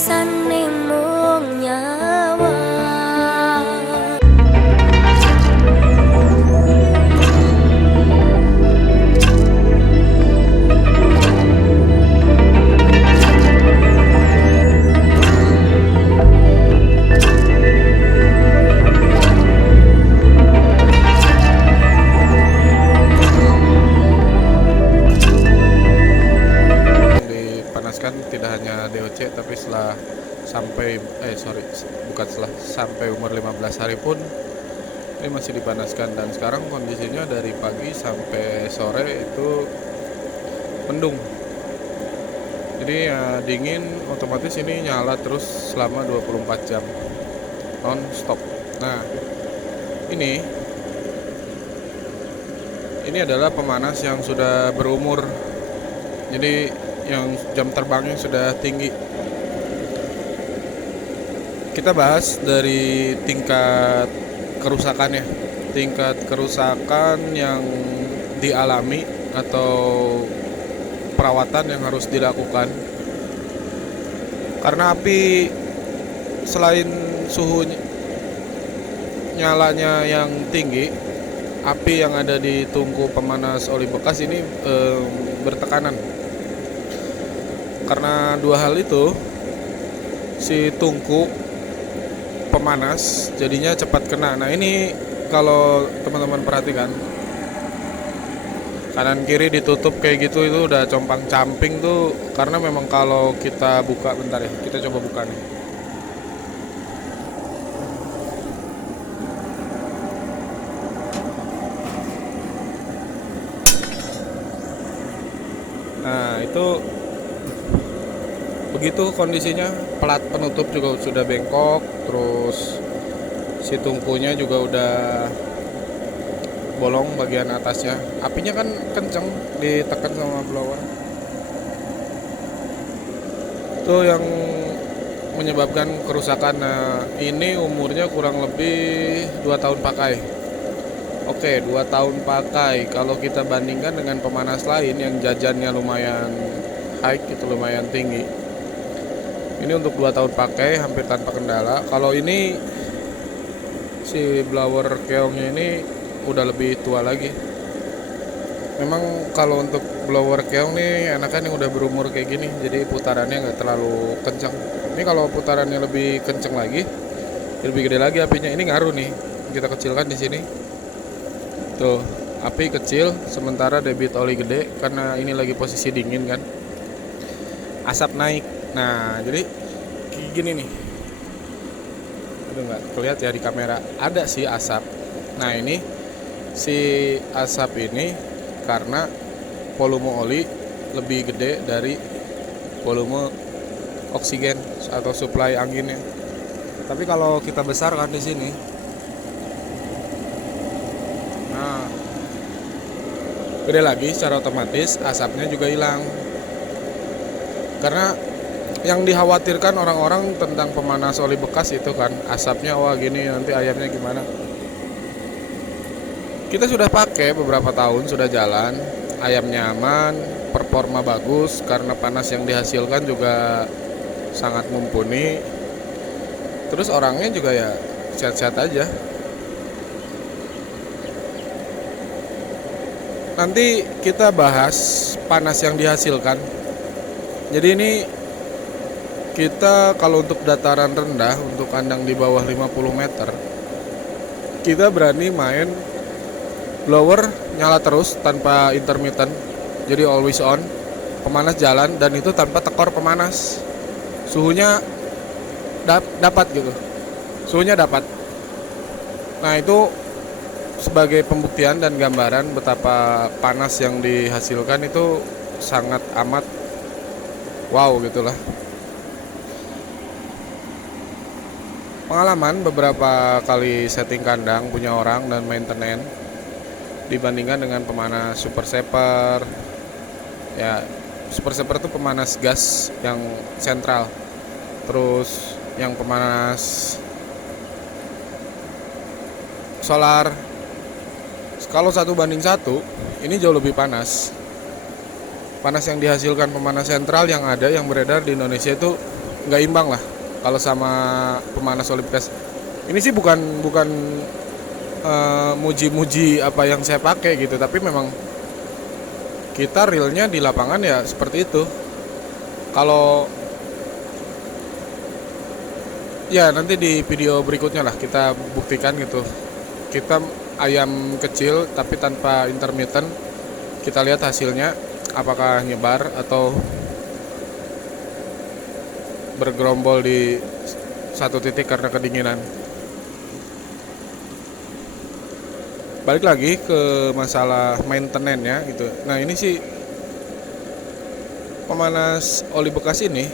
tulisane mung nyawa. Tidak hanya DOC tapi setelah sampai umur 15 hari pun ini masih dipanaskan, dan sekarang kondisinya dari pagi sampai sore itu mendung. Jadi ya dingin, otomatis ini nyala terus selama 24 jam non stop. Nah, ini adalah pemanas yang sudah berumur. Jadi yang jam terbangnya sudah tinggi. Kita bahas dari tingkat kerusakannya. Tingkat kerusakan yang dialami atau perawatan yang harus dilakukan. Karena api selain suhu nyalanya yang tinggi, api yang ada di tungku pemanas oli bekas ini bertekanan. Karena dua hal itu, si tungku pemanas jadinya cepat kena. Nah, ini kalau teman-teman perhatikan, kanan kiri ditutup kayak gitu, itu udah compang-camping tuh. Karena memang kalau kita buka, bentar ya, kita coba buka nih. Nah, itu begitu kondisinya. Plat penutup juga sudah bengkok, terus si tungkunya juga udah bolong bagian atasnya. Apinya kan kenceng ditekan sama blower. Itu yang menyebabkan kerusakan. Nah, ini umurnya kurang lebih 2 tahun pakai. Oke, 2 tahun pakai. Kalau kita bandingkan dengan pemanas lain yang jajannya lumayan high, itu lumayan tinggi. Ini untuk 2 tahun pakai hampir tanpa kendala. Kalau ini si blower keongnya ini udah lebih tua lagi. Memang kalau untuk blower keong nih enakan yang udah berumur kayak gini, jadi putarannya nggak terlalu kencang. Ini kalau putarannya lebih kencang lagi, lebih gede lagi apinya. Ini ngaruh nih, kita kecilkan di sini. Tuh, api kecil sementara debit oli gede karena ini lagi posisi dingin kan. Asap naik. Nah, jadi kayak gini nih. Aduh, nggak kelihatan ya di kamera. Ada sih asap. Nah, ini si asap ini karena volume oli lebih gede dari volume oksigen atau suplai anginnya. Tapi kalau kita besarkan di sini, nah, gede lagi, secara otomatis asapnya juga hilang. Karena yang dikhawatirkan orang-orang tentang pemanas oli bekas itu kan asapnya, wah gini nanti ayamnya gimana. Kita sudah pakai beberapa tahun, sudah jalan, ayamnya aman, performa bagus karena panas yang dihasilkan juga sangat mumpuni. Terus orangnya juga ya sehat-sehat aja. Nanti kita bahas panas yang dihasilkan. Jadi ini kita kalau untuk dataran rendah, untuk kandang di bawah 50 meter, kita berani main blower nyala terus tanpa intermittent. Jadi always on, pemanas jalan, dan itu tanpa tekor pemanas. Suhunya dapat gitu. Suhunya dapat. Nah, itu sebagai pembuktian dan gambaran betapa panas yang dihasilkan itu sangat amat wow gitulah. Pengalaman beberapa kali setting kandang punya orang dan maintenance dibandingkan dengan pemanas super saver. Ya, super saver itu pemanas gas yang sentral. Terus yang pemanas solar, kalau 1:1, ini jauh lebih panas. Panas yang dihasilkan pemanas sentral yang ada, yang beredar di Indonesia itu nggak imbang lah kalau sama pemanas oli bekas. Ini sih bukan bukan muji-muji apa yang saya pakai gitu, tapi memang kita realnya di lapangan ya seperti itu. Kalau ya nanti di video berikutnya lah kita buktikan gitu. Kita ayam kecil tapi tanpa intermittent, kita lihat hasilnya apakah nyebar atau bergerombol di satu titik karena kedinginan. Balik lagi ke masalah maintenance-nya gitu. Nah, ini sih pemanas oli bekas ini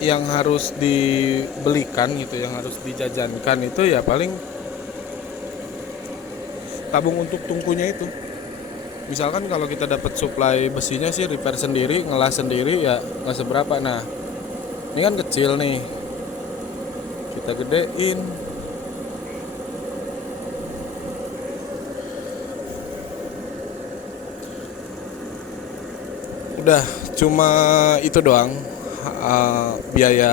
yang harus dibelikan gitu, yang harus dijajankan itu ya paling tabung untuk tungkunya itu. Misalkan kalau kita dapat suplai besinya sih repair sendiri, ngelas sendiri ya nggak seberapa. Nah, ini kan kecil nih, kita gedein. Udah cuma itu doang, biaya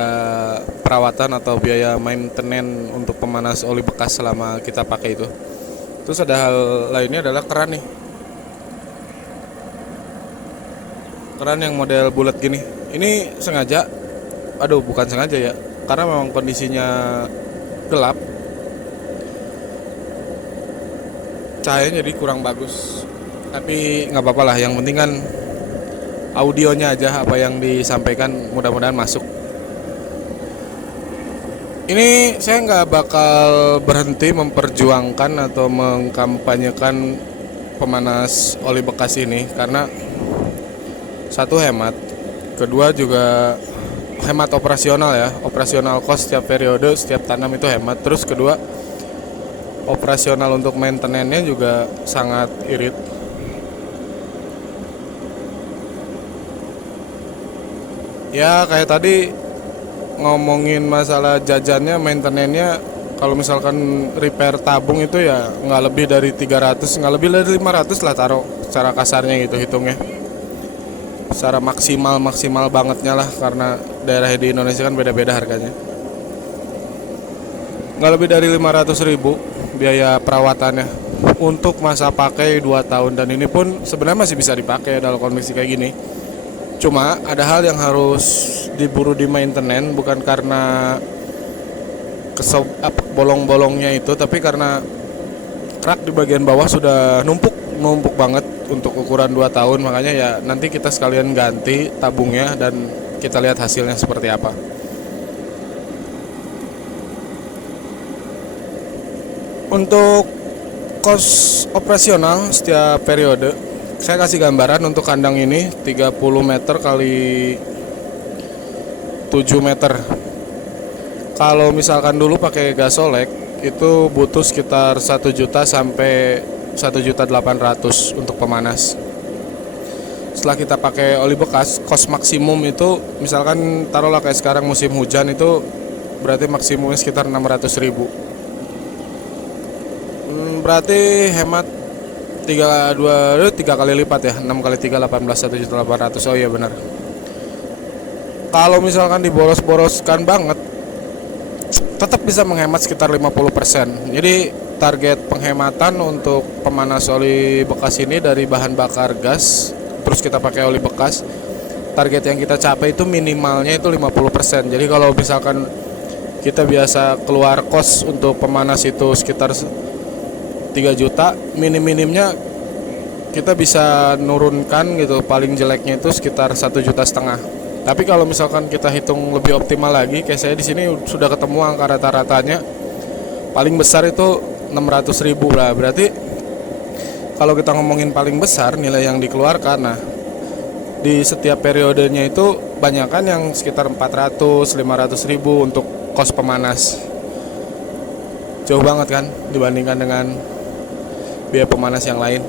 perawatan atau biaya maintenance untuk pemanas oli bekas selama kita pakai itu. Terus ada hal lainnya adalah keran nih. Keran yang model bulat gini. Ini sengaja, bukan sengaja ya, karena memang kondisinya gelap, cahayanya jadi kurang bagus. Tapi nggak apa-apa lah, yang penting kan audionya aja apa yang disampaikan mudah-mudahan masuk. Ini saya nggak bakal berhenti memperjuangkan atau mengkampanyekan pemanas oli bekas ini karena satu hemat, kedua juga hemat operasional ya, operasional cost setiap periode, setiap tanam itu hemat. Terus kedua operasional untuk maintenance-nya juga sangat irit. Ya kayak tadi ngomongin masalah jajannya, maintenance-nya, kalau misalkan repair tabung itu ya nggak lebih dari 300, nggak lebih dari 500 lah taruh secara kasarnya gitu hitungnya. Secara maksimal bangetnya lah, karena daerah di Indonesia kan beda-beda harganya. Nggak lebih dari 500.000 biaya perawatannya untuk masa pakai 2 tahun, dan ini pun sebenarnya masih bisa dipakai dalam kondisi kayak gini. Cuma ada hal yang harus diburu di maintenance, bukan karena bolong-bolongnya itu, tapi karena kerak di bagian bawah sudah numpuk banget untuk ukuran 2 tahun. Makanya ya nanti kita sekalian ganti tabungnya dan kita lihat hasilnya seperti apa. Untuk kos operasional setiap periode, saya kasih gambaran untuk kandang ini 30 meter kali 7 meter. Kalau misalkan dulu pakai gasolek itu butuh sekitar 1 juta sampai 1.800.000 untuk pemanas. Setelah kita pakai oli bekas, kos maksimum itu misalkan taruhlah kayak sekarang musim hujan, itu berarti maksimumnya sekitar 600.000. Berarti hemat 3 kali lipat ya, 6 kali 3 18, 1.800.000. Oh iya benar. Kalau misalkan diboros-boroskan banget, tetap bisa menghemat sekitar 50%. Jadi target penghematan untuk pemanas oli bekas ini dari bahan bakar gas, terus kita pakai oli bekas, target yang kita capai itu minimalnya itu 50%. Jadi kalau misalkan kita biasa keluar kos untuk pemanas itu sekitar 3 juta, minim-minimnya kita bisa nurunkan gitu, paling jeleknya itu sekitar 1,5 juta. Tapi kalau misalkan kita hitung lebih optimal lagi, kayak saya di sini sudah ketemu angka rata-ratanya paling besar itu 600.000 lah. Berarti kalau kita ngomongin paling besar nilai yang dikeluarkan, nah di setiap periodenya itu banyakan yang sekitar 400-500.000 untuk kos pemanas. Jauh banget kan dibandingkan dengan biaya pemanas yang lain.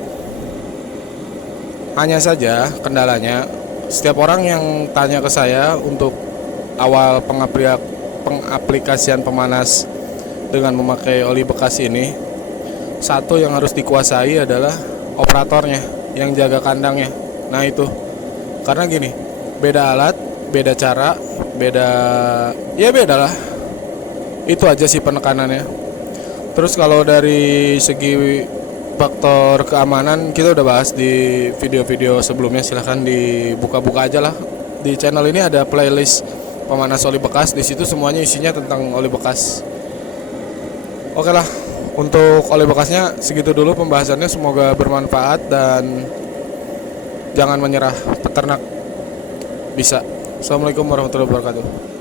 Hanya saja kendalanya, setiap orang yang tanya ke saya untuk awal pengaplikasian pemanas dengan memakai oli bekas ini, satu yang harus dikuasai adalah operatornya yang jaga kandangnya. Nah itu, karena gini, beda alat, beda cara, beda, ya beda lah. Itu aja sih penekanannya. Terus kalau dari segi faktor keamanan kita udah bahas di video-video sebelumnya, silahkan dibuka-buka aja lah. Di channel ini ada playlist pemanas oli bekas, di situ semuanya isinya tentang oli bekas. Oke lah, untuk oli bekasnya segitu dulu pembahasannya, semoga bermanfaat dan jangan menyerah, peternak bisa. Assalamualaikum warahmatullahi wabarakatuh.